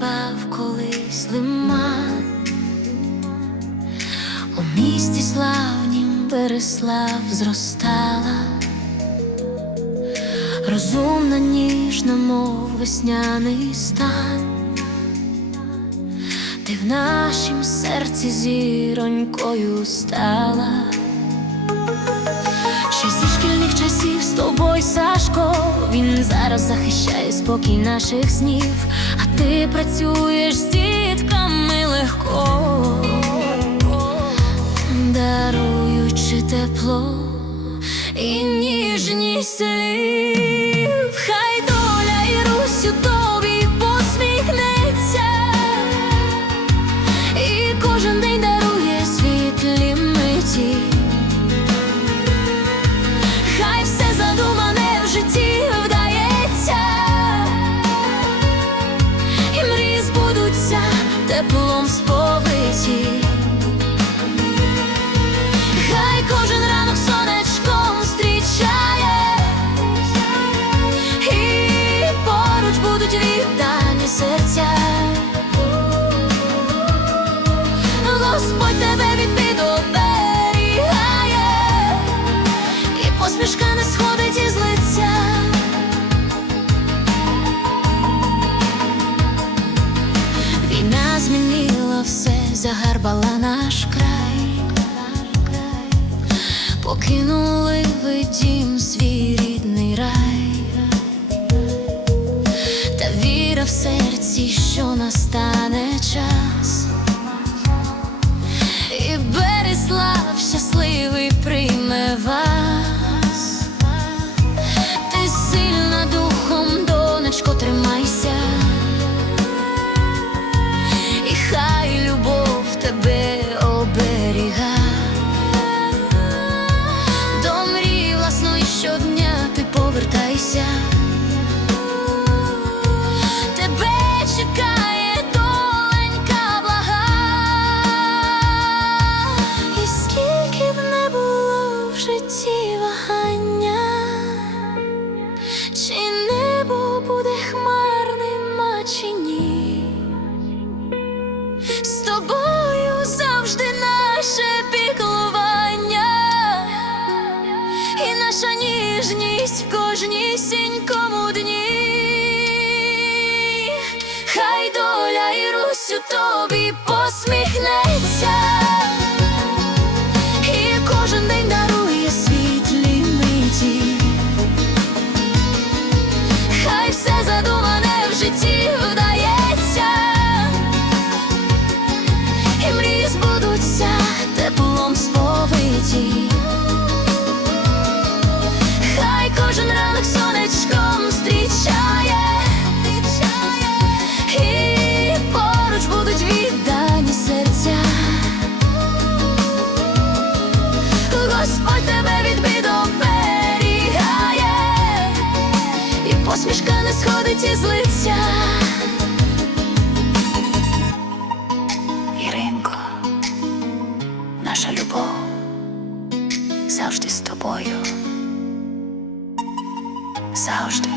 спав колись лиман, у місті славнім переслав, зростала, розумна ніжна, мов весняний стан, ти в нашім серці зіронькою стала. Він зараз захищає спокій наших снів, а ти працюєш з дітками легко, даруючи тепло і ніжність слів. теплом сповиті. Все, загарбала наш край, покинули ви дім свій рідний рай, та віра в серці, що настане час. І Береслав щасливий прийме вас. Ніжність в кожнісінькому дні. Хай доля і Русю тобі посміхнеться, сходить із лиця. Іринко, наша любов завжди з тобою. Завжди.